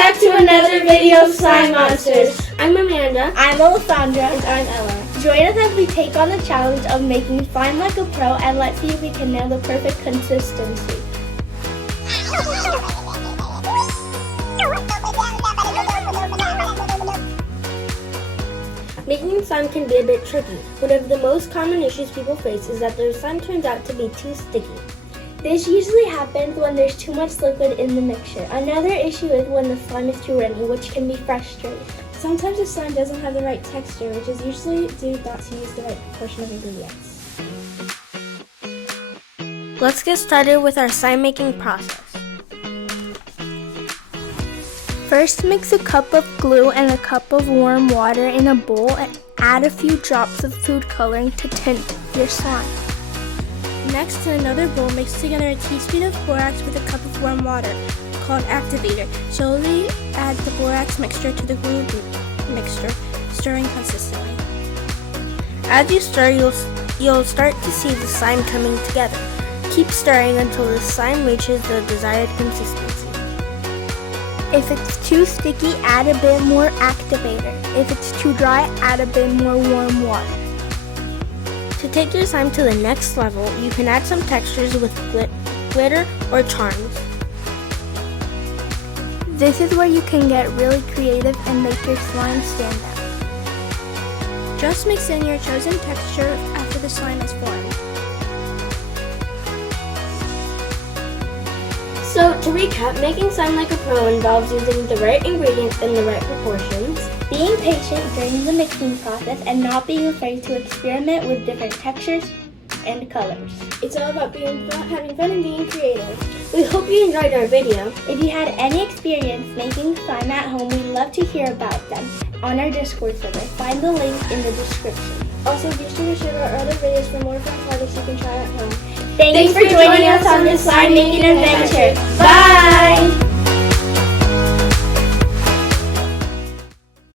back to another video of Slime Monsters. I'm Amanda. I'm Alessandra. And I'm Ella. Join us as we take on the challenge of making slime like a pro, and let's see if we can nail the perfect consistency. Making slime can be a bit tricky. One of the most common issues people face is that their slime turns out to be too sticky. This usually happens when there's too much liquid in the mixture. Another issue is when the slime is too runny, which can be frustrating. Sometimes the slime doesn't have the right texture, which is usually due not to use the right proportion of ingredients. Let's get started with our slime making process. First, mix a cup of glue and a cup of warm water in a bowl and add a few drops of food coloring to tint your slime. Next, in another bowl, mix together a teaspoon of borax with a cup of warm water, called activator. Slowly add the borax mixture to the glue mixture, stirring consistently. As you stir, you'll start to see the slime coming together. Keep stirring until the slime reaches the desired consistency. If it's too sticky, add a bit more activator. If it's too dry, add a bit more warm water. To take your slime to the next level, you can add some textures with glitter or charms. This is where you can get really creative and make your slime stand out. Just mix in your chosen texture after the slime is formed. So, to recap, making slime like a pro involves using the right ingredients in the right proportions, being patient during the mixing process, and not being afraid to experiment with different textures and colors. It's all about having fun and being creative. We hope you enjoyed our video. If you had any experience making slime at home, we'd love to hear about them on our Discord server. Find the link in the description. Also, be sure to check out our other videos for more fun projects you can try at home. Thanks for joining us on this slime making adventure. Bye!